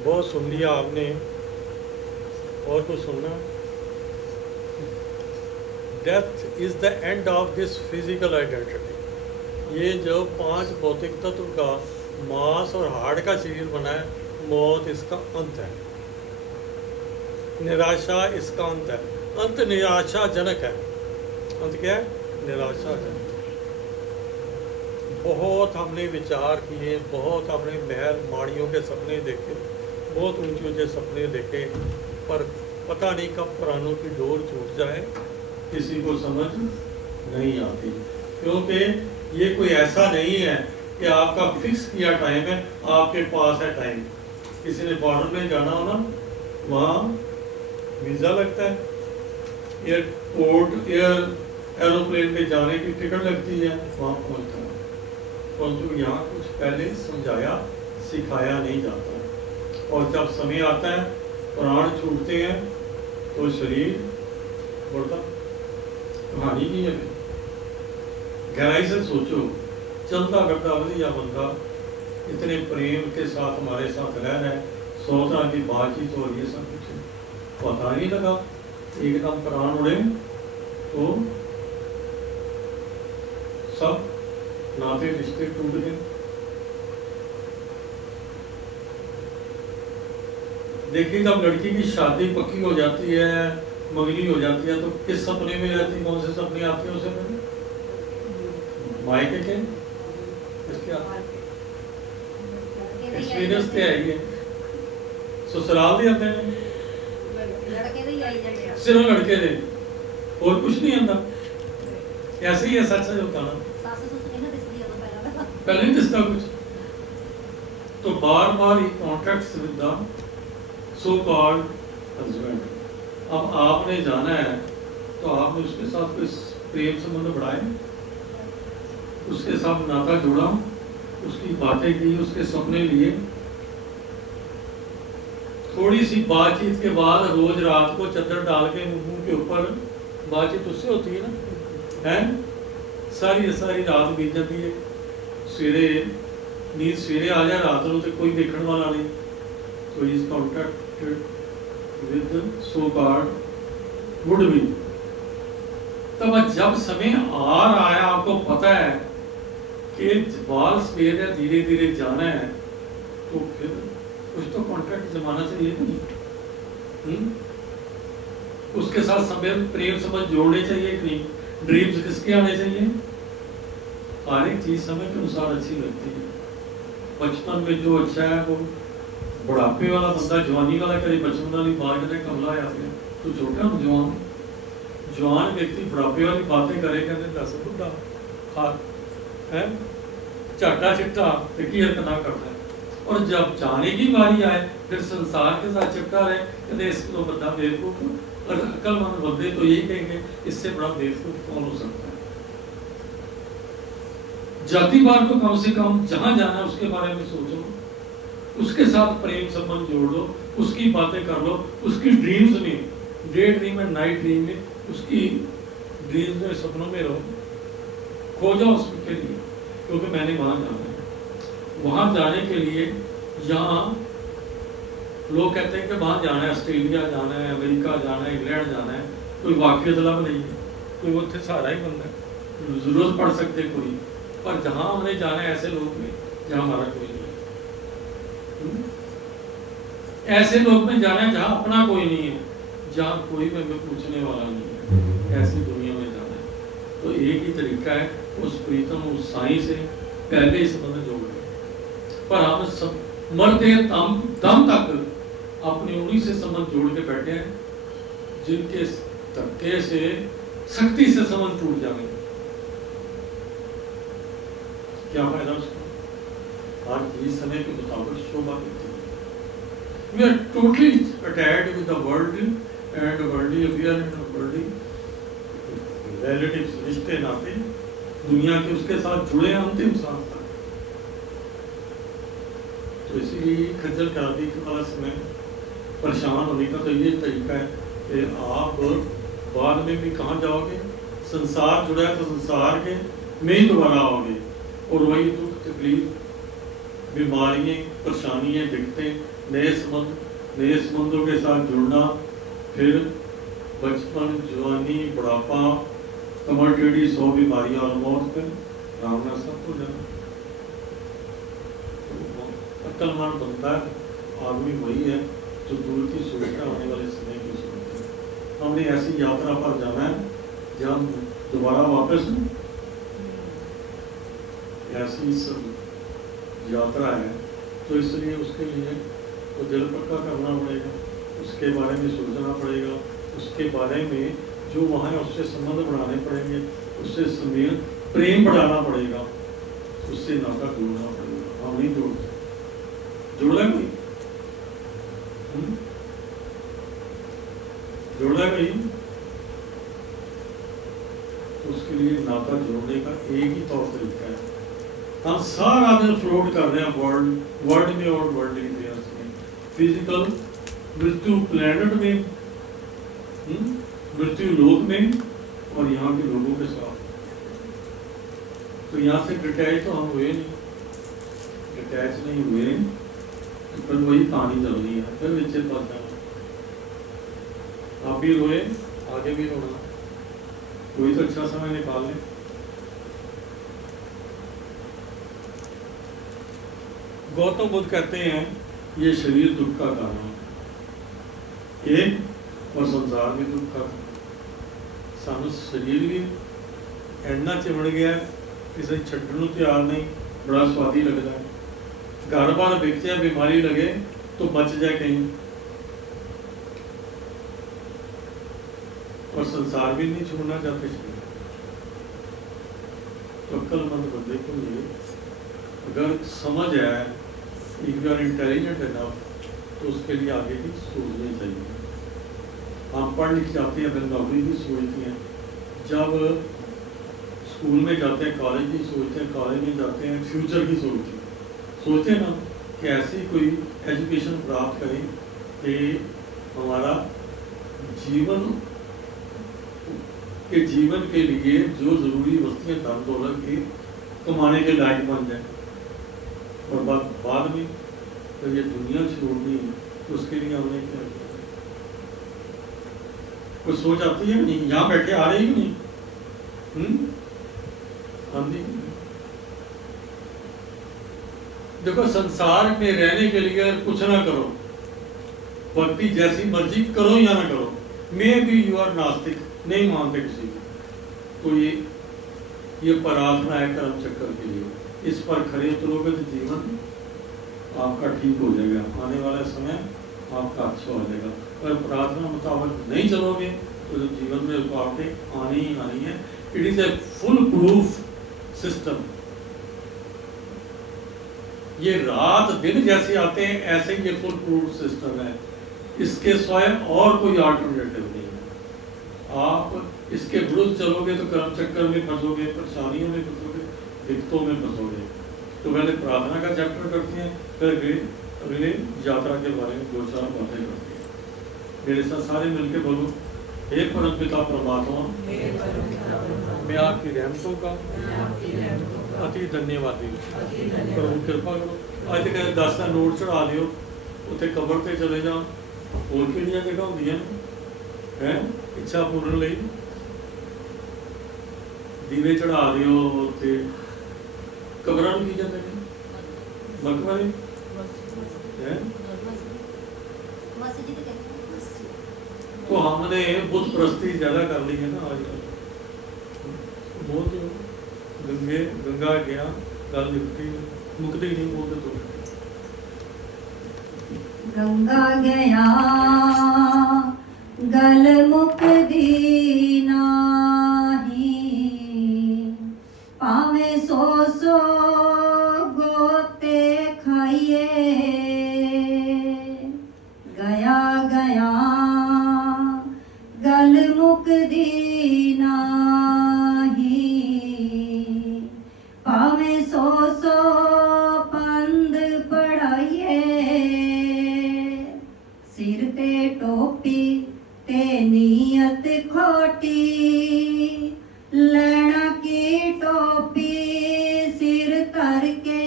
बहुत सुन लिया आपने, और कुछ सुनना? Death is the end of this physical identity. ये जो पांच भौतिक तत्व का मांस और हाड़ का शरीर बना है, मौत इसका अंत है, निराशा इसका अंत है। अंत निराशाजनक है। अंत क्या है? निराशाजनक। बहुत हमने विचार किए, बहुत हमने महल माड़ियों के सपने देखे, बहुत ऊंचे ऊंचे सपने देखे, पर पता नहीं कब प्राणों की डोर छूट जाए, किसी को समझ नहीं आती। क्योंकि ये कोई ऐसा नहीं है कि आपका फिक्स किया टाइम है, आपके पास है टाइम। किसी ने बॉर्डर में जाना हो ना, वहाँ वीज़ा लगता है, एयरपोर्ट एरोप्लेन पे जाने की टिकट लगती है, वहाँ पहुँचता है। परंतु यहाँ कुछ पहले समझाया सिखाया नहीं जाता, और जब समय आता है, प्राण छूटते हैं, तो शरीर बढ़ता। कहानी की है, गहराई से सोचो। चलता करता बढ़िया बंदा इतने प्रेम के साथ हमारे साथ रह रहा है, 100 तरह की बातचीत हो रही है, सब कुछ पता नहीं लगा, एकदम प्राण उड़े तो सब नाते रिश्ते टूट गए। देखिए, जब लड़की की शादी पक्की हो जाती है, मंगनी हो जाती है, तो किस सपने में रहती, कौन से सपने आते हैं उसे? मायके के एक्सपीरियंस क्या है ये? ससुराल भी आते हैं सिर्फ लड़के दे, और कुछ नहीं अंदर। ऐसे ही है, सच सच होता ना, पहले नहीं दिसता कुछ। तो बार बार ही contracts with the so called husband. अब आपने जाना है, तो आपने उसके साथ कोई प्रेम संबंध बढ़ाए, उसके साथ नाता जोड़ा, उसकी बातें की, उसके सपने लिए। थोड़ी सी बातचीत के बाद रोज रात को चादर डाल के मुंह के ऊपर बातचीत उससे होती है ना, है? सारी सारी रात बीत जाती है, सवेरे नींद सवेरे आ जाए, रात को तो कोई देखने वाला नहीं। तो is contacted with so called would be. तब जब समय आ रहा है, आपको पता है कि बाल सवेर है, धीरे धीरे जाना है, तो फिर कुछ तो कॉन्ट्रैक्ट जमाना चाहिए नहीं? उसके साथ समय प्रेम समझ जोड़ने चाहिए कि नहीं? ड्रीम्स किसके आने चाहिए? हर एक चीज समय के अनुसार अच्छी लगती है। बचपन में जो अच्छा है वो बुढ़ापे वाला बंदा जवानी वाला करे, बचपन वाली बात करे कमला आ गया, तो छोटा जवान व्यक्ति बुढ़ापे वाली बातें करे, कहते दस बुढ़ा खा है चाटा चिट्टा की हरकत करता है। और जब जाने की बारी आए, फिर संसार के साथ चिपका रहे, कहते इसको बंदा बेवकूफ। और अक्लमंद बंदे तो यही कहेंगे, इससे बड़ा बेवकूफ कौन हो सकता है? जाति बार को कम से कम जहां जाना है उसके बारे में सोचो, उसके साथ प्रेम संबंध जोड़ लो, उसकी बातें कर लो, उसकी ड्रीम्स में, day dream and night dream में, उसकी ड्रीम्स में, सपनों में रहो, खो जाओ उसके लिए। क्योंकि मैंने वहां जाना है। वहां जाने के लिए, यहाँ लोग कहते हैं कि वहां जाना है, ऑस्ट्रेलिया जाना है, अमेरिका जाना है, इंग्लैंड जाना है, कोई वाकई तलब नहीं है, कोई वो सारा ही बंदा है, जरूरत पड़ सकते कोई। पर जहां हमने जाना है, ऐसे लोग में जहां हमारा कोई नहीं है, ऐसे लोग में जाना है जहां अपना कोई नहीं है, जहां कोई हमें पूछने वाला नहीं है, ऐसी दुनिया में जाना है। तो एक ही तरीका है, उस प्रीतम, उस साईं से पहले ही संबंध जोड़ लें। पर हम सब मरते दम तक अपनी उन्हीं से संबंध जोड़ के बैठे हैं जिनके धक्के से शक्ति से संबंध टूट जाएंगे। क्या फायदा उसका? आज इस समय के मुताबिक शोभा करती है। We are totally attached with the world and worldly affair and worldly relatives, रिश्ते नाते दुनिया के उसके साथ जुड़े अंतिम सांस तक। तो इसीलिए खज्जल खराबी के पास में परेशान होने का तो ये तरीका है कि आप बाद में भी कहाँ जाओगे? संसार जुड़ा है तो संसार के में ही दोबारा आओगे, और वही दुख तकलीफ बीमारियाँ, परेशानियाँ, दिक्कतें, नए संबंधों के साथ जुड़ना, फिर बचपन, जवानी, बुढ़ापा, कमर टेढ़ी, 100 बीमारियाँ और मौत, फिर रामना सब हो जाना। अक्लमंद बंदा आदमी वही है जो दूर की सोचता, आने वाले समय की सोचता है। हमने ऐसी यात्रा पर जाना है जहाँ दोबारा वापस, ऐसी सब यात्रा है, तो इसलिए उसके लिए तो दिल पक्का करना पड़ेगा, उसके बारे में सोचना पड़ेगा, उसके बारे में जो वहाँ है उससे संबंध बढ़ाने पड़ेंगे, उससे समेत प्रेम बढ़ाना पड़ेगा, उससे नाता जोड़ना पड़ेगा। हम नहीं जोड़ते, जोड़ेंगे, जोड़ेगा ही, तो उसके लिए नाता जोड़ने का एक ही तौर तरीका है। हम सारा दिन फ्लोट कर रहे हैं वर्ल्ड में और वर्ल्ड अफेयर्स में, फिजिकल मृत्यु प्लैनेट में, मृत्यु लोक में, और यहाँ के लोगों के साथ। तो यहाँ से डिटैच तो हम हुए नहीं, डिटैच नहीं हुए, तो फिर वही कहानी चल रही है, फिर नीचे पास जाना। आप भी रोए, आगे भी रोना, कोई तो अच्छा समय निकाल ले। गौतम बुद्ध कहते हैं ये शरीर दुख का कारण है, एक और संसार भी दुख का कारण। सानू शरीर भी एडना चिमड़ गया, किसी छड्डण नूं तैयार नहीं, बड़ा स्वादी लगता है। घर बार बेचे, बीमारी लगे तो बच जाए कहीं, और संसार भी नहीं छोड़ना चाहते शरीर। तो अक्लमंद बंदे को ये अगर समझ आए, if you are intelligent enough, तो उसके लिए आगे भी सोचनी चाहिए। हम पढ़ लिख जाते हैं, नौकरी भी सोचते हैं, जब स्कूल में जाते हैं कॉलेज भी सोचते हैं, कॉलेज में जाते हैं फ्यूचर की सोचते हैं ना, कि ऐसी कोई एजुकेशन प्राप्त करें कि हमारा जीवन के लिए जो ज़रूरी वस्तुएं धन दौलत की कमाने के लायक बन जाए। और बाद में तो ये दुनिया छोड़नी है, तो उसके लिए हमने क्या किया? कुछ सोच आती है नहीं? यहाँ बैठे आ रही नहीं, आंधी। देखो, संसार में रहने के लिए कुछ ना करो, भक्ति जैसी मर्जी करो या ना करो, मे बी यू आर नास्तिक, नहीं मानते किसी को, तो ये प्रार्थना है कर्म चक्कर के लिए। इस पर खरे उतरोगे तो जीवन आपका ठीक हो जाएगा, आने वाला समय आपका अच्छा हो जाएगा। अगर प्रार्थना मुताबिक नहीं चलोगे तो जो जीवन में रुकावटें आनी ही आनी है। It is a full proof system. ये रात दिन जैसे आते हैं ऐसे ही ये फुल प्रूफ सिस्टम है, इसके स्वयं और कोई अल्टरनेटिव नहीं है। आप इसके विरुद्ध चलोगे तो कर्म चक्कर में फंसोगे, परेशानियों में फंसोगे, दिक्कतों में फंसोगे। तो पहले प्रार्थना का चैप्टर करते हैं, फिर अगले यात्रा के बारे में 2-4 बातें करते हैं। मेरे साथ सारे मिलकर बोलो, हे परम पिता परमात्मा, मैं आपकी रहमतों का अति धन्यवादी हूँ। प्रभु कृपा करो। आज तक 10 का नोट चढ़ा लियो, उत्थे कबर पे चले जाओ, और किहड़ियां जगह होंदियां हैं इच्छा पूरन लई, दीवे चढ़ा दिओ, उत्थे कबरां नूं की जांदे ने, मकबरे हैं। तो हमने बुत प्रस्ती ज्यादा कर ली है ना आजकल। बहुत गंगा गया गल मुक्ति नहीं बोलते तो गंगा गया गल मुक्ति नाही, पावे सो गोते खाइए। गया गया गल मुक्ति नाही, पावे सो पंद पढ़ाइए। सिर पे टोपी ते नियत खोटी, लेना की टोपी सिर करके।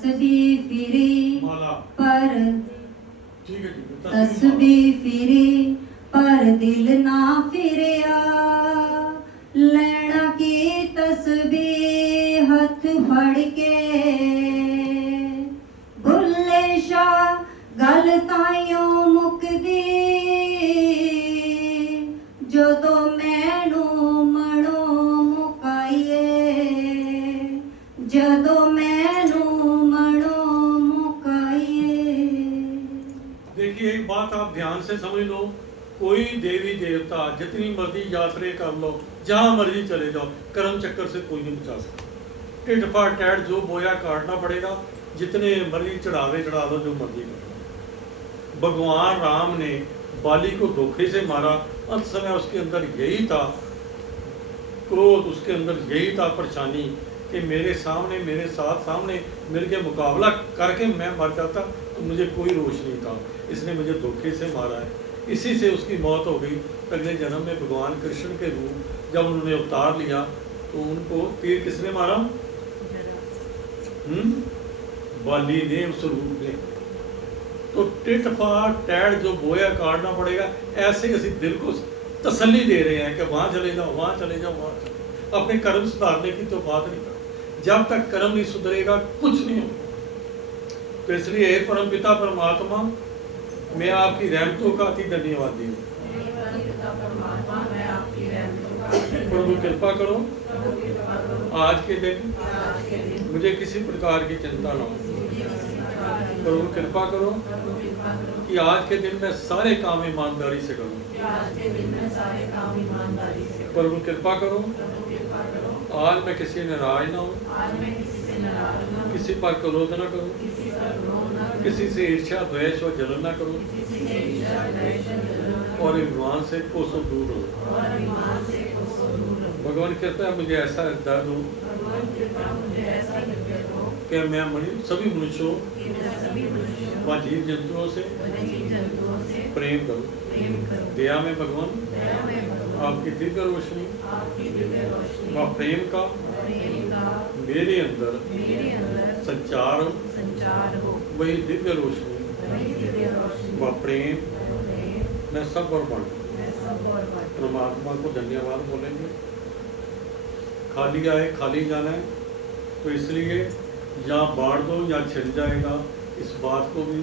तस्बी फिरी माला पर ठीक है तस्बी फिरी पर दिल ना फिरिया लैना की तस्बी हथ फड़ के बुल्ले शाह गल ताइयों मुकदी जदों मैनू मनो मुकाइए जदों मैनू मनो मुकाइए। देखिए एक बात आप ध्यान से समझ लो, कोई देवी देवता जितनी मर्जी यात्रा कर लो, जहां मर्जी चले जाओ, कर्म चक्कर से कोई नहीं बचा सकता। टिट फाट टैट जो बोया काटना पड़ेगा, जितने मर्जी चढ़ावे चढ़ा दो, जो मर्जी करो। भगवान राम ने बाली को धोखे से मारा, अंत समय उसके अंदर यही था क्रोध, उसके अंदर यही था परेशानी कि मेरे सामने, मेरे साथ सामने मिल के मुकाबला करके मैं मर जाता तो मुझे कोई रोष नहीं था, इसने मुझे धोखे से मारा है। इसी से उसकी मौत हो गई। अगले जन्म में भगवान कृष्ण के रूप जब उन्होंने अवतार लिया तो उनको तीर किसने मारा? बाली ने उस रूप में। तो टिट फाट टैट जो बोया काटना पड़ेगा, ऐसे ऐसे दिल को तसल्ली दे रहे हैं कि वहां चले जाओ, वहां चले जाओ, वहां चले जाओ। अपने कर्म सुधारने की तो बात नहीं कर, जब तक कर्म नहीं सुधरेगा कुछ नहीं होगा। तो इसलिए हे परम पिता परमात्मा, मैं आपकी रहमतों का अति धन्यवादी हूँ। प्रभु कृपा करो आज के दिन मुझे किसी प्रकार की चिंता ना हो। प्रभु कृपा करो कि आज के दिन मैं सारे काम ईमानदारी से करूं। प्रभु कृपा करो आज मैं किसी नाराज ना हूं, किसी पर क्रोध ना करूं, किसी से ईर्ष्या द्वेष और जलन ना करूं, और ईमान से कोसों दूर हो। भगवान कृपया मुझे ऐसा दर्द हो कि मैं सभी मनुष्यों व जीव जंतुओं से प्रेम करूं। दया में भगवान आपकी दिव्य रोशनी व प्रेम का मेरे अंदर संचार हो, वही दिव्य रोशनी व प्रेम मैं सब और बांटूं। परमात्मा को धन्यवाद बोलेंगे। खाली आए खाली जाना है, तो इसलिए या बांट दो या छिड़ जाएगा, इस बात को भी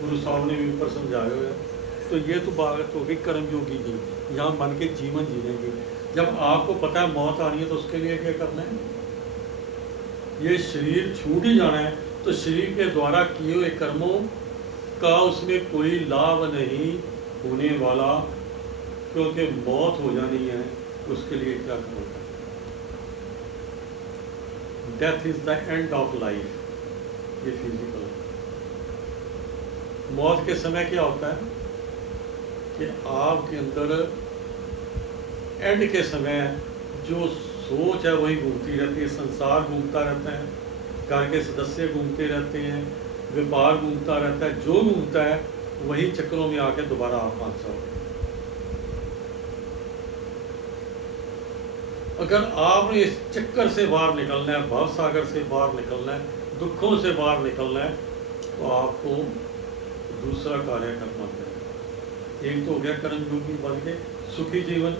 गुरु साहब ने भी ऊपर समझाया हुआ है। तो ये तो बात होगी कर्मयोगी की, यहाँ मन के जीवन जीने की। जब आपको पता है मौत आनी है तो उसके लिए क्या करना है? ये शरीर छूट ही जाना है, तो शरीर के द्वारा किए हुए कर्मों का उसमें कोई लाभ नहीं होने वाला, क्योंकि मौत हो जानी है। उसके लिए क्या करोगे? Death is the end of life, ये फिजिकल। मौत के समय क्या होता है कि आपके अंदर एंड के समय जो सोच है वही घूमती रहती है, संसार घूमता रहता है, घर के सदस्य घूमते रहते हैं, व्यापार घूमता रहता है, जो घूमता है वही चक्रों में आके दोबारा आप फंस जाओगे। अगर आपने इस चक्कर से बाहर निकलना है, भव सागर से बाहर निकलना है, दुखों से बाहर निकलना है, तो आपको दूसरा कार्य करना पड़ेगा। एक तो हो गया कर्म योगी बन के सुखी जीवन,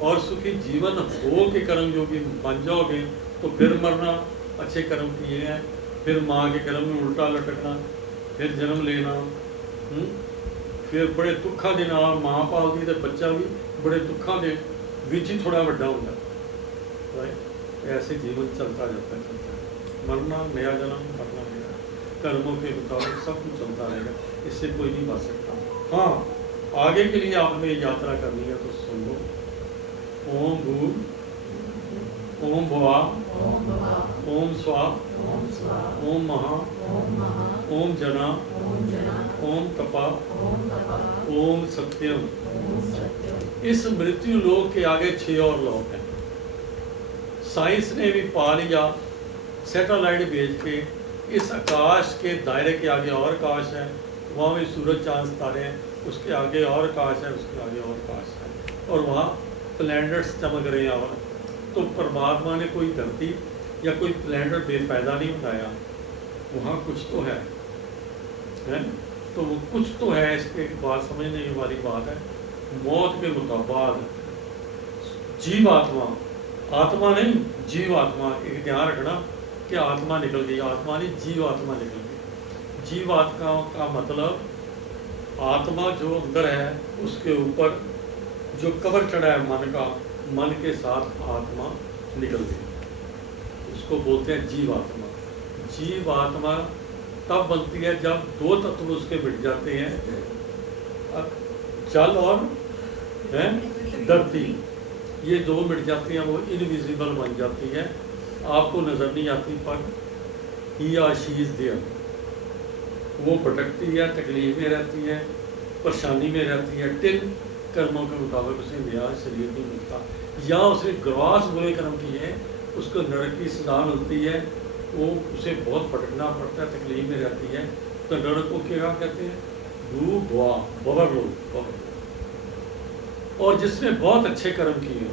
और सुखी जीवन हो के कर्म योगी बन जाओगे तो फिर मरना, अच्छे कर्म किए हैं, फिर माँ के कर्म में उल्टा लटकना, फिर जन्म लेना, फिर बड़े दुखा देना। माँ पालती तो बच्चा भी बड़े दुखा दे विच ही थोड़ा बड़ा होता है। ऐसे जीवन चलता जाता है, चलता है। मरना नया जन्म, मरना नया, कर्मों के मुताबिक सब कुछ चलता रहेगा, इससे कोई नहीं बच सकता। हाँ, आगे के लिए आपने यात्रा करनी है तो सुन लो। ओम भूर, ओम भुवा, ओम स्वा, ओम महा, ओम जना, ओम तपा, ओम सत्यम। इस मृत्यु लोक के आगे 6 और लोक हैं। साइंस ने भी पा लिया, सैटेलाइट भेज के इस आकाश के दायरे के आगे और आकाश है, वहाँ भी सूरज चांद तारे हैं, उसके आगे और आकाश है, उसके आगे और आकाश है, और वहाँ प्लैनेट्स चमक रहे हैं। और तो परमात्मा ने कोई धरती या कोई प्लैनेट बेफायदा नहीं बनाया, वहाँ कुछ तो है, तो वो कुछ तो है, इसके बात समझने वाली बात है। मौत के मुताबाद जीव आत्मा, आत्मा नहीं जीव आत्मा, एक ध्यान रखना कि आत्मा निकल गई, आत्मा नहीं जीव आत्मा निकल गई। जीव आत्मा का मतलब आत्मा जो अंदर है उसके ऊपर जो कवर चढ़ा है मन का, मन के साथ आत्मा निकल गई, उसको बोलते हैं जीव आत्मा। जीव आत्मा तब बनती है जब दो तत्व उसके मिट जाते हैं, जल और धरती, ये दो मिट जाती हैं, वो इनविजिबल बन जाती है, आपको नजर नहीं आती, पर ही या शी इज देयर। वो भटकती है, तकलीफ में रहती है, परेशानी में रहती है, टिल कर्मों के मुताबिक उसे नया शरीर नहीं मिलता, या उसने ग्रास बुरे कर्म किए हैं, उसको नरक की सजा मिलती है, वो उसे बहुत भटकना पड़ता है, तकलीफ में रहती है। तो नरक को क्या कहते हैं? भू भुआ, बबर लोग। और जिसने बहुत अच्छे कर्म किए हो,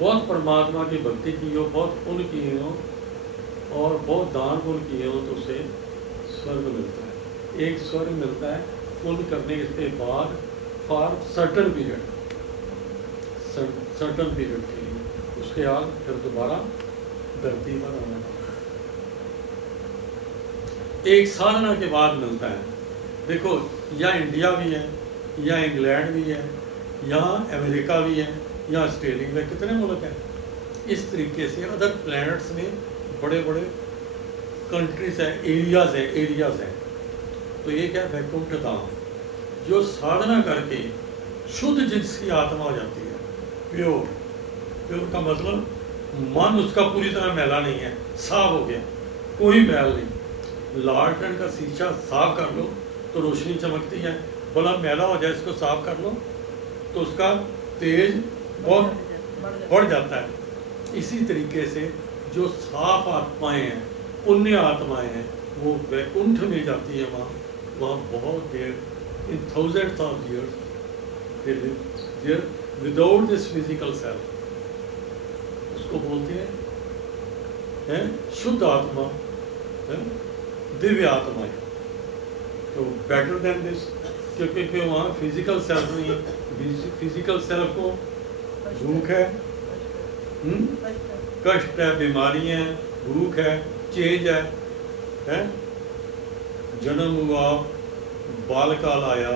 बहुत परमात्मा की भक्ति की हो, बहुत पुण्य किए हो और बहुत दान पुण्य किए हो, तो उसे स्वर्ग मिलता है। एक स्वर्ग मिलता है पुण्य करने के बाद for certain period, certain period के लिए, उसके बाद फिर दोबारा धरती पर आना, एक साधना के बाद मिलता है। देखो, या इंडिया भी है, या इंग्लैंड भी है, या अमेरिका भी है, या ऑस्ट्रेलिया में, कितने मुल्क हैं। इस तरीके से अदर प्लैनेट्स में बड़े बड़े कंट्रीज हैं, एरियाज हैं। तो ये क्या वैकुंठ धाम, जो साधना करके शुद्ध जिसकी आत्मा हो जाती है, प्योर का मतलब मन उसका पूरी तरह मैला नहीं है, साफ हो गया, कोई मैल नहीं। लालटेन का शीशा साफ कर लो तो रोशनी चमकती है, भला मैला हो जाए, इसको साफ कर लो तो उसका तेज बहुत बढ़ जाता है। इसी तरीके से जो साफ आत्माएं हैं, पुण्य आत्माएं हैं, वो वैकुंठ में जाती है, वहाँ बहुत देर, in thousands of years they live there without this physical self. उसको बोलते हैं शुद्ध आत्मा, दिव्य आत्मा है। तो बेटर देन दिस, क्योंकि वहाँ फिजिकल सेल्फ नहीं है। फिजिकल सेल्फ को भूख है, कष्ट है, बीमारी है, भूख है, चेंज है? जन्म हुआ, बालकाल आया,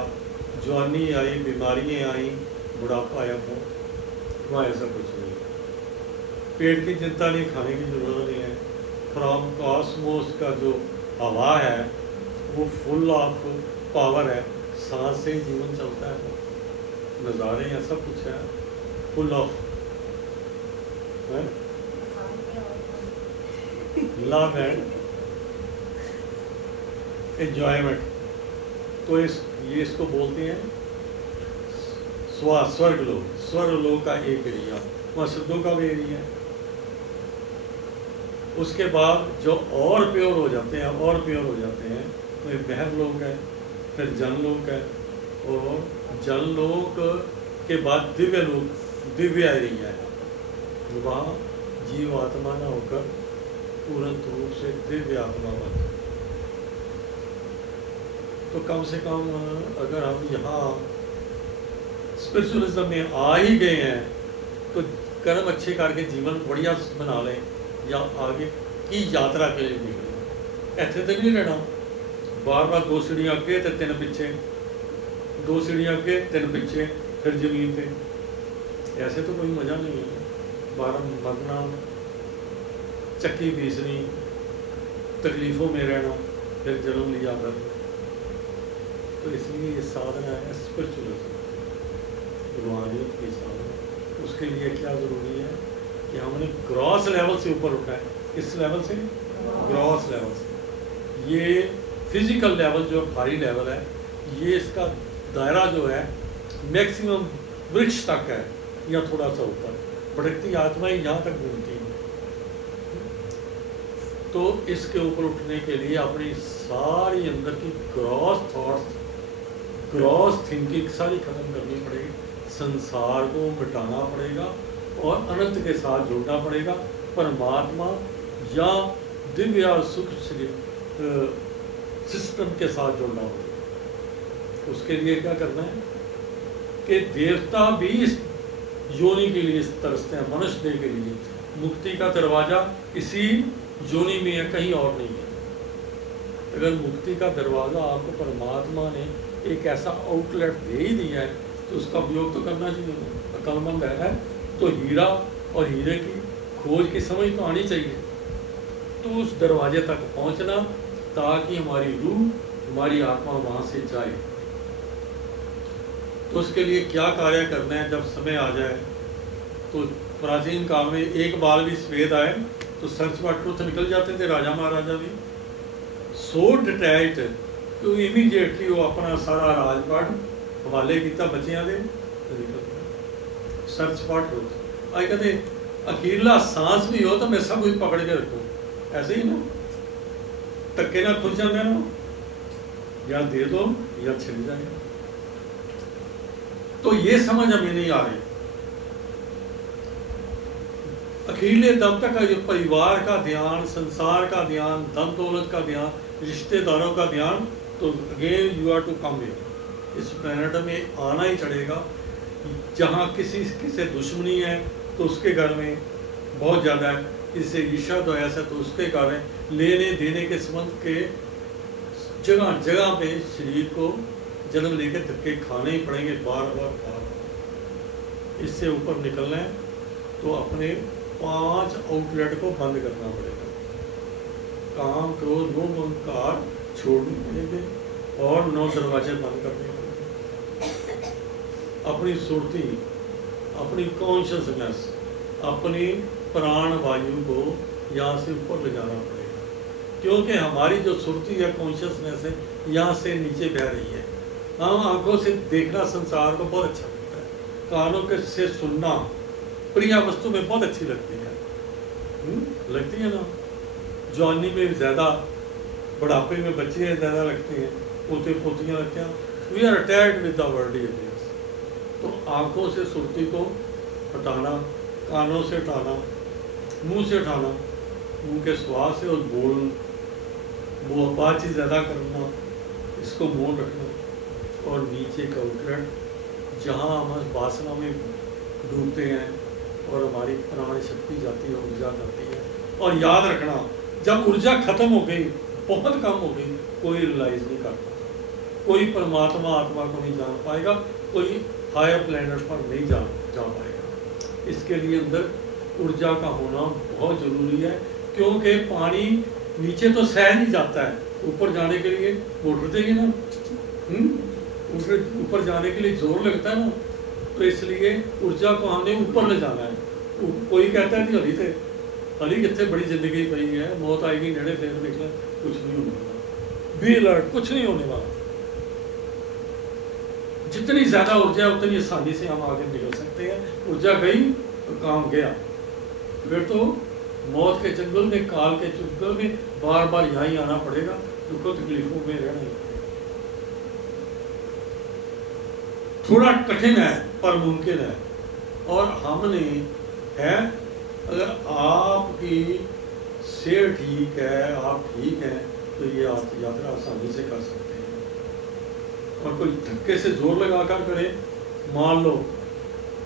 जवानी आई, बीमारियाँ आई, बुढ़ापा आया, वहाँ ऐसा कुछ नहीं है। पेट की चिंता नहीं, खाने की जरूरत नहीं है। फ्रॉम कॉस्मोस का जो हवा है वो फुल ऑफ पावर है, सांस से जीवन चलता है, नज़ारे हैं, सब कुछ है, full of love and enjoyment. तो ये इसको बोलते हैं स्वर्गलोक। स्वर्गलोक का एक एरिया, वहाँ सिद्धों का भी एरिया है। उसके बाद जो और प्योर हो जाते हैं, तो एक महर लोक है, फिर जनलोक है, और जनलोक के बाद दिव्य लोक, दिव्य एरिया है। वहाँ जीव आत्मा ना होकर पूर्ण रूप से दिव्य आत्मा बनती है। तो कम से कम अगर हम यहाँ स्पिरिचुअलिज्म में आ ही गए हैं, तो कर्म अच्छे करके जीवन बढ़िया बना लें, या आगे की यात्रा के लिए निकलें। ऐसे तो नहीं रहना बार बार 2 सीढ़ियाँ अगे तो 3 पीछे, 2 सीढ़ियाँ अगे 3 पीछे, फिर जमीन पे। ऐसे तो कोई मज़ा नहीं है। बार मरना, चक्की पीसनी, तकलीफ़ों में रहना, फिर जन्म लिया कर। तो इसलिए ये साधना है स्पिरिचुअलिज्म, रूहानियत की साधना। उसके लिए क्या ज़रूरी है कि हमने ग्रॉस लेवल से ऊपर उठा है। किस लेवल से? ग्रॉस लेवल से। ये फिजिकल लेवल जो भारी लेवल है, ये इसका दायरा जो है मैक्सिमम वृक्ष तक है, या थोड़ा सा ऊपर। भटकती आत्माएं यहाँ तक घूमती हैं। तो इसके ऊपर उठने के लिए अपनी सारी अंदर की ग्रॉस थॉट्स, ग्रॉस थिंकिंग सारी खत्म करनी पड़ेगी, संसार को मिटाना पड़ेगा और अनंत के साथ जुड़ना पड़ेगा। परमात्मा या दिव्य और सुख सिस्टम के साथ जुड़ना होगा। उसके लिए क्या करना है कि देवता भी इस योनि के लिए तरसते हैं, मनुष्य देह के लिए। मुक्ति का दरवाजा इसी योनि में है, कहीं और नहीं है। अगर मुक्ति का दरवाज़ा आपको परमात्मा ने एक ऐसा आउटलेट दे ही दिया है तो उसका उपयोग तो करना चाहिए। अक्लमंद है तो हीरा और हीरे की खोज की समझ तो आनी चाहिए, तो उस दरवाजे तक पहुंचना ताकि हमारी रूह, हमारी आत्मा वहाँ से जाए। तो उसके लिए क्या कार्य करना है जब समय आ जाए। तो प्राचीन काल में एक बाल भी सफेद आए तो सर्च फॉर ट्रुथ निकल जाते थे राजा महाराजा भी। सो डिटैच्ड कि इमीडिएटली वो अपना सारा राजपाट हवाले किया बच्चियां दे सर्च फॉर ट्रुथ। आज कहते अखीरला सांस भी हो तो मैं सब कुछ पकड़ के रखूँ, ऐसे ही ना धक्के ना खुद जाने ना, या दे दो या छिड़ जाएगा। तो ये समझ हमें नहीं आ रही। अखीरले दम तक जो परिवार का ध्यान, संसार का ध्यान, धन दौलत का ध्यान, रिश्तेदारों का ध्यान, तो again you are to come here. इस प्लेनेट में आना ही चढ़ेगा। जहाँ किसी से दुश्मनी है तो उसके घर में बहुत ज़्यादा है, इससे ईर्ष्या द्वेष है तो उसके कारण, लेने देने के संबंध के जगह जगह पे शरीर को जन्म लेके धक्के खाने ही पड़ेंगे बार बार। इससे ऊपर निकलना है तो अपने 5 आउटलेट को बंद करना पड़ेगा। काम, क्रोध, मोह, अहंकार छोड़ने पड़ेंगे और 9 दरवाजे बंद करने पड़ेंगे। अपनी सुरती, अपनी कॉन्शियसनेस, अपनी प्राण वायु को यहाँ से ऊपर ले जाना पड़ेगा, क्योंकि हमारी जो सुरती या कॉन्शियसनेस है यहाँ से नीचे बह रही है। हम आंखों से देखना संसार को बहुत अच्छा लगता है, कानों के से सुनना प्रिय वस्तु में बहुत अच्छी लगती है, लगती है ना। जवानी में ज़्यादा, बुढ़ापे में बच्चे ज़्यादा लगते हैं, पोते पोतियाँ लगते हैं। We are attached with the worldly things. तो आंखों से सुरती को हटाना, कानों से हटाना, मुंह से हटाना, मुंह के स्वाद से, और वो बातचीत ज़्यादा करना, इसको मौन रखना। और नीचे का आउटलेट जहाँ हम वासना में डूबते हैं और हमारी प्राण शक्ति जाती है, ऊर्जा जाती है। और याद रखना, जब ऊर्जा खत्म हो गई, बहुत कम हो गई, कोई रियलाइज नहीं करता, कोई परमात्मा आत्मा को नहीं जान पाएगा, कोई हायर प्लैनेट पर नहीं जा पाएगा। इसके लिए अंदर ऊर्जा का होना बहुत ज़रूरी है, क्योंकि पानी नीचे तो सह नहीं जाता है, ऊपर जाने के लिए मोटर चाहिए ना, ऊपर जाने के लिए जोर लगता है ना। तो इसलिए ऊर्जा को हमने ऊपर ले जाना है। कोई कहता है कि हली कितने बड़ी जिंदगी पई है, मौत आएगी नेड़े, फिर देख लें, कुछ नहीं होने वाला। बी अलर्ट, कुछ नहीं होने वाला। जितनी ज़्यादा ऊर्जा है उतनी आसानी से हम आगे निकल सकते हैं। ऊर्जा गई तो काम गया, फिर तो मौत के जंगल में, काल के चुंगल में बार बार यहाँ ही आना पड़ेगा, दुखों तकलीफों में रहना ही। थोड़ा कठिन है पर मुमकिन है। और हमने है, अगर आपकी सेहत ठीक है, आप ठीक हैं, तो ये आप यात्रा आसानी से कर सकते हैं। और कोई धक्के से जोर लगा कर करे, मान लो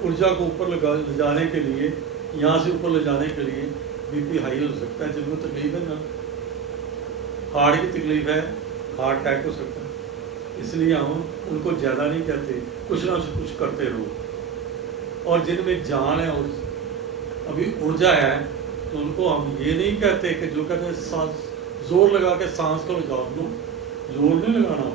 ऊर्जा को ऊपर ले जाने के लिए, यहाँ से ऊपर ले जाने के लिए बीपी हाई हो सकता है, जिनको तकलीफ है ना, हार्ट की तकलीफ है, हार्ट अटैक हो सकता है। इसलिए हम उनको ज़्यादा नहीं कहते, कुछ ना कुछ करते रहो। और जिनमें जान है और अभी ऊर्जा है, तो उनको हम ये नहीं कहते कि जो कहते हैं सांस जोर लगा के सांस को लगाओ, लो जोर नहीं लगाना,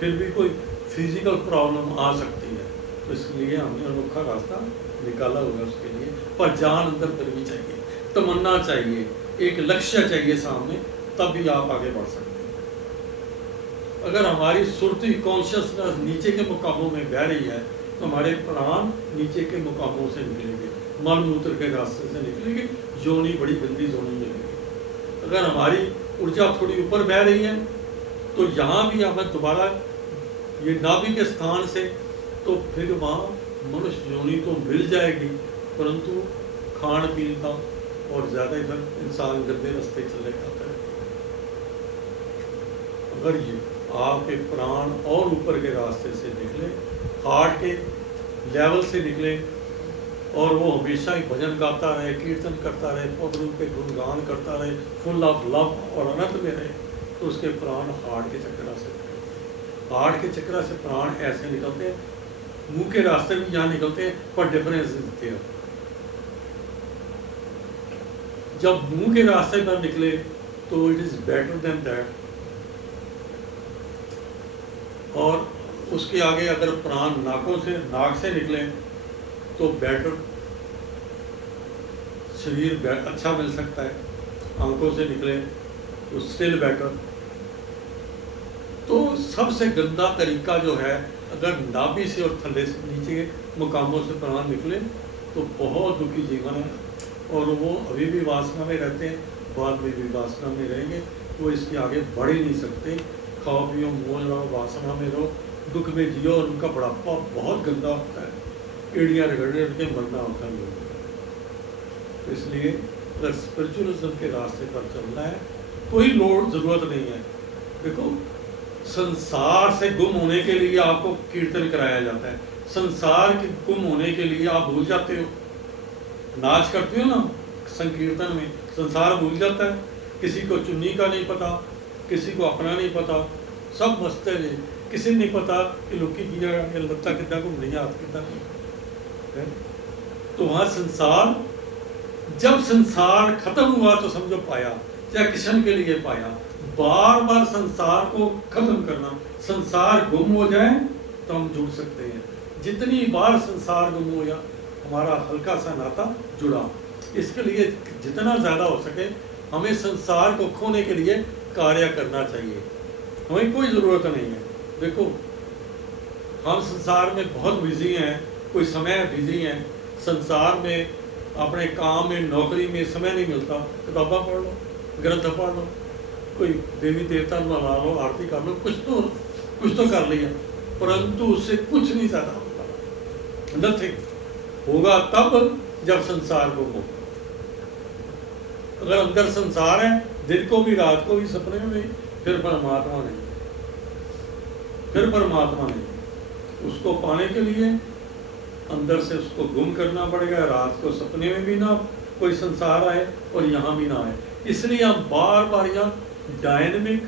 फिर भी कोई फिजिकल प्रॉब्लम आ सकती है। तो इसलिए हमने अनोखा रास्ता निकाला हुआ है उसके लिए। पर जान अंदर करनी चाहिए, तमन्ना चाहिए, एक लक्ष्य चाहिए सामने, तब भी आप आगे बढ़ सकते हैं। अगर हमारी सुरती कॉन्शियसनेस नीचे के मुकामों में बह रही है तो हमारे प्राण नीचे के मुकामों से निकलेंगे, मल मूत्र के रास्ते से निकलेंगे, जोनी बड़ी गंदी जोनी मिलेगी। अगर हमारी ऊर्जा थोड़ी ऊपर बह रही है तो यहाँ भी हमें दोबारा ये नाभि के स्थान से, तो फिर वहाँ मनुष्य योनि तो मिल जाएगी, परंतु खान पीन का और ज़्यादा इधर इंसान गंदे रास्ते चले जाता है। अगर ये आपके प्राण और ऊपर के रास्ते से निकले, हार्ट के लेवल से निकले, और वो हमेशा ही भजन गाता रहे, कीर्तन करता रहे, प्रभु के गुणगान करता रहे, फुल ऑफ लव और आनंद में रहे, तो उसके प्राण हार्ट के चक्रा से निकलते। हार्ट के चक्रा से प्राण ऐसे निकलते हैं, मुंह के रास्ते भी यहाँ निकलते हैं, पर डिफरेंस दिखते हैं। जब मुंह के रास्ते पर निकले तो it is better than that. और उसके आगे अगर प्राण नाक से निकले तो बेटर, शरीर अच्छा मिल सकता है। आंखों से निकले तो स्टिल बेटर। तो सबसे गंदा तरीका जो है, अगर नाभि से और थल्ले से नीचे के मुकामों से प्राण निकले तो बहुत दुखी जीवन है, और वो अभी भी वासना में रहते हैं, बाद में भी वासना में रहेंगे, वो इसके आगे बढ़ ही नहीं सकते। खाओ पियो मौज रहो, वासना में रहो, दुख में जियो, और उनका बुढ़ापा बहुत गंदा होता है, एड़ियाँ रगड़ के मरना होता है लोगों को। इसलिए अगर स्पिरिचुअलिज्म के रास्ते पर चलना है, कोई लोड ज़रूरत नहीं है। देखो, संसार से गुम होने के लिए आपको कीर्तन कराया जाता है, संसार के गुम होने के लिए आप भूल जाते हो। नाच करते हो ना संकीर्तन में, संसार भूल जाता है, किसी को चुन्नी का नहीं पता, किसी को अपना नहीं पता, सब मस्ते ने, किसी नहीं पता कि लोग की लत्ता कितना घूम रही है, हाथ कितना है। तो वहाँ संसार, जब संसार खत्म हुआ तो समझो पाया, चाहे कृष्ण के लिए पाया। बार बार संसार को खत्म करना, संसार गुम हो जाए तो हम जुड़ सकते हैं। जितनी बार संसार गुम हो या हमारा हल्का सा नाता जुड़ा, इसके लिए जितना ज़्यादा हो सके हमें संसार को खोने के लिए कार्य करना चाहिए। हमें कोई ज़रूरत नहीं है। देखो, हम संसार में बहुत बिजी हैं, कोई समय बिजी हैं, संसार में अपने काम में, नौकरी में समय नहीं मिलता। किताबा पढ़ लो, ग्रंथ पढ़ लो, कोई देवी देवता मना लो, आरती कर लो, कुछ तो कर लिया, परंतु उससे कुछ नहीं ज़्यादा होगा। नथिंग होगा तब जब संसार को हो। अगर अंदर संसार है, दिन को भी रात को भी सपने में नहीं, फिर परमात्मा नहीं, फिर परमात्मा नहीं। उसको पाने के लिए अंदर से उसको गुम करना पड़ेगा। रात को सपने में भी ना कोई संसार आए और यहाँ भी ना आए। इसलिए हम बार बार यहाँ डायनेमिक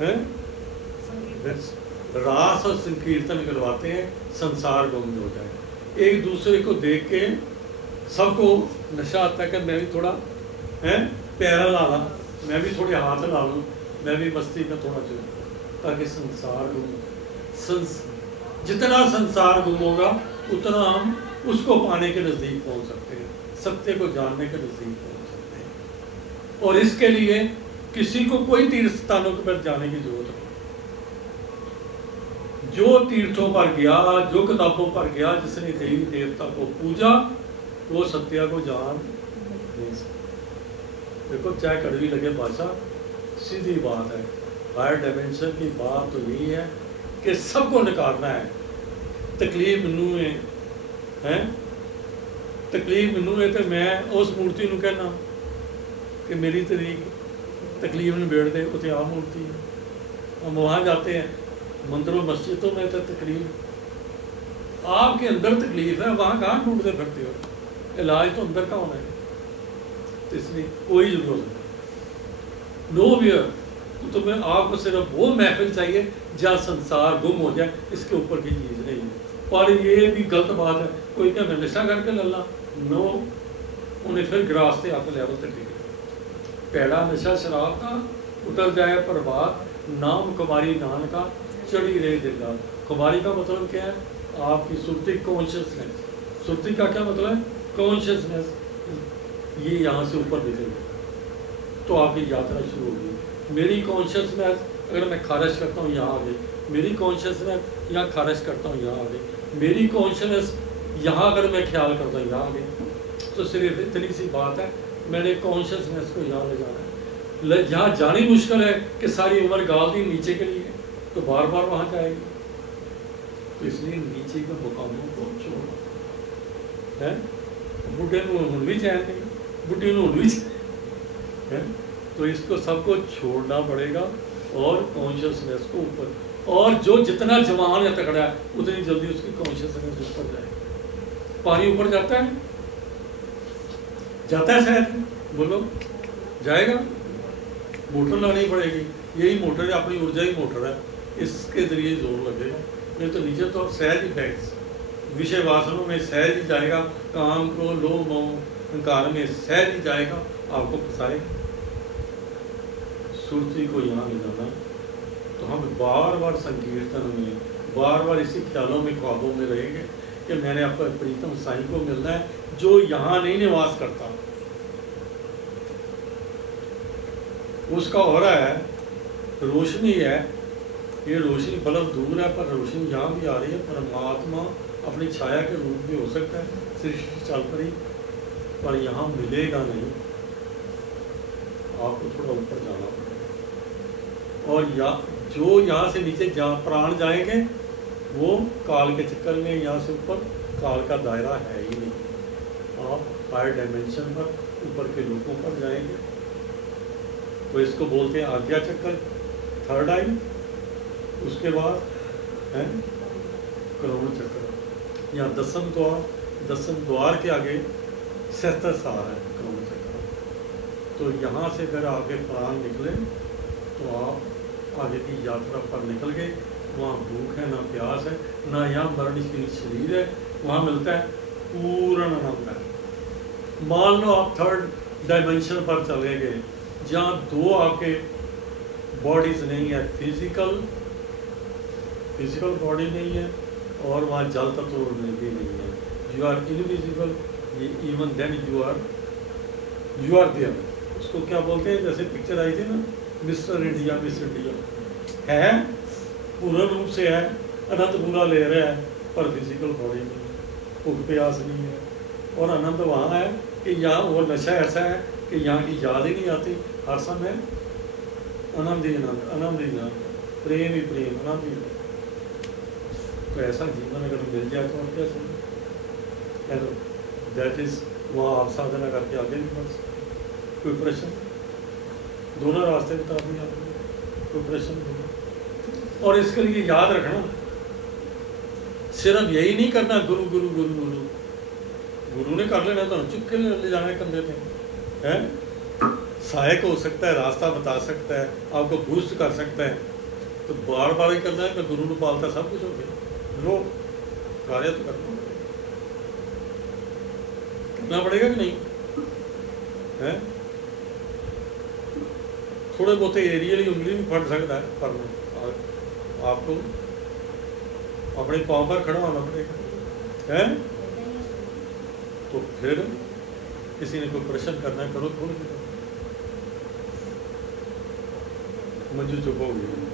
है रास और संकीर्तन करवाते हैं, संसार गुम हो जाए। एक दूसरे को देख के सबको नशा आता है कि मैं भी थोड़ा पैर ला ला, मैं भी थोड़े हाथ ला लूँ, मैं भी मस्ती में थोड़ा चलूँ, ताकि संसार गुम। जितना संसार गुम होगा उतना हम उसको पाने के नज़दीक पहुँच सकते हैं, सत्य को जानने के नज़दीक पहुँच सकते हैं। और इसके लिए किसी को कोई तीर्थ स्थानों पर जाने की जरूरत नहीं। जो तीर्थों पर गया, जो किताबों पर गया, जिसने देवी देवता को पूजा, वो सत्य को जान नहीं सकता। देखो, चाहे कड़वी लगे भाषा, सीधी बात है। हायर डायमेंशन की बात तो यही है कि सबको निकालना है। तकलीफ मैनू है, तकलीफ मैनू है, तो मैं उस मूर्ति को कहना कि मेरी तकलीफ निबेड़ दे, उसे आ मूर्ति है। हम वहाँ जाते हैं मंदिरों मस्जिदों में, तो तकलीफ आपके अंदर तकलीफ है, वहाँ कहाँ ढूंढते फिरते हो? इलाज तो अंदर का होना है। तो इसलिए कोई जरूरत नहीं, नो वियर। तो तुम्हें आपको सिर्फ वो महफिल चाहिए जहाँ संसार गुम हो जाए, इसके ऊपर की चीज़ नहीं है। पर ये भी गलत बात है, कोई क्या मैं नशा करके लल्ला, नो, उन्हें फिर गिरासते आपके लेवल तक टिके। पहला नशा शराब का, उतर जाए प्रभात, नाम कुमारी नानका, चढ़ी रहे दिन रात। कुमारी का मतलब क्या है? आपकी सुरती कॉन्शियसनेस। सुरती का क्या मतलब है? कॉन्शियसनेस। ये यहाँ से ऊपर निकलेगी तो आपकी यात्रा शुरू होगी। मेरी कॉन्शियसनेस अगर मैं खारिज करता हूँ, यहाँ आ गई। मेरी कॉन्शियसनेस यहाँ खारिज करता हूँ, यहाँ आ गई। मेरी कॉन्शियसनेस यहाँ अगर मैं ख्याल करता हूँ, यहाँ आ गई। तो सिर्फ इतनी सी बात है, मैंने कॉन्शियसनेस को यहाँ ले जाना है। यहाँ जानी मुश्किल है कि सारी उम्र गाल दी नीचे के लिए, तो बार बार वहाँ जाएगी। तो इसलिए नीचे के मुकामों को छोड़ना है। बूढ़े हूँ भी चैन नहीं, बुढ़ी हूँ भी चैन है। तो इसको सबको छोड़ना पड़ेगा और कॉन्शियसनेस को ऊपर, और जो जितना जवान या तगड़ा है उतनी जल्दी उसकी कॉन्शियसनेस ऊपर जाए। पानी ऊपर जाता है, जाता है शायद, बोलो जाएगा, मोटर लानी पड़ेगी। यही मोटर है, अपनी ऊर्जा ही मोटर है, इसके जरिए जोर लगेगा। नहीं तो नीचे तो सहज ही बैठ, विषय वासनों में सहज ही जाएगा, काम को लोभ मोह अहंकार में सहज ही जाएगा, आपको फंसाएगा। सुरती को यहाँ ले जाना, तो हम बार बार संकीर्तन में, बार बार इसी ख्यालों में, ख्वाबों में रहेंगे कि मैंने आपको प्रीतम साईं को मिलना है जो यहाँ नहीं निवास करता। उसका हो रहा है, रोशनी है, ये रोशनी बल्ब दूर है पर रोशनी यहाँ भी आ रही है। परमात्मा अपनी छाया के रूप में हो सकता है सृष्टि चल पड़ी, पर यहाँ मिलेगा नहीं, आपको थोड़ा ऊपर जाना पड़ेगा। और या जो यहाँ से नीचे प्राण जाएंगे वो काल के चक्कर में, यहाँ से ऊपर काल का दायरा है ही नहीं। आप हायर डायमेंशन पर, ऊपर के लोगों पर जाएंगे, तो इसको बोलते हैं आज्ञा चक्कर, थर्ड आई। उसके बाद है करोड़ चक्कर, यहाँ दसम द्वार, दसम द्वार के आगे सहस्त्रसार है करोड़ चक्कर। तो यहाँ से अगर आगे प्राण निकले तो आप आगे की यात्रा पर निकल गए। वहाँ भूख है, ना प्यास है, ना यहाँ मरणशील शरीर है, वहाँ मिलता है पूर्ण आनंद है। मान लो आप थर्ड डायमेंशन पर चले गए, जहाँ दो आपके बॉडीज नहीं है, फिजिकल बॉडी नहीं है, और वहाँ जल तत्व भी नहीं है, you are invisible, even then you are there. उसको क्या बोलते हैं, जैसे पिक्चर आई थी ना, मिस्टर इंडिया, मिस इंडिया है, पूर्ण रूप से है, आनंद पूरा ले रहा है, पर फिजिकल बॉडी नहीं है, भूख प्यास नहीं है। और आनंद वहाँ है कि यहाँ वो नशा ऐसा है कि यहाँ की याद ही नहीं आती, हर समय आनंद ही आनंद, आनंद ही आनंद, प्रेम ही प्रेम, आनंद ही। तो ऐसा जीवन अगर मिल जाए तो और क्या चाहिए। दैट इज, वहाँ आप साधना करके आगे नहीं बढ़ सकते। कोई प्रश्न? दोनों रास्ते बता दिए आपने, कोई प्रश्न नहीं। और इसके लिए याद रखना, सिर्फ यही नहीं करना गुरु गुरु गुरु गुरु, गुरु ने कर लेना तो चुप के ले जाने कंधे पे है, सहायक हो सकता है, रास्ता बता सकता है, आपको बूस्ट कर सकता है, तो बार बार ही करना है कि गुरु ने पालता सब कुछ हो गया। लो कार्य तो करना पड़ेगा कि नहीं है। थोड़े बहुत एरियल उंगली भी फट सकता है, पर आपको अपने पाँव पर खड़ा होना पड़ेगा है। तो फिर किसी ने कोई प्रश्न करना है, करो, थोड़ी मंजू चुप हो गई।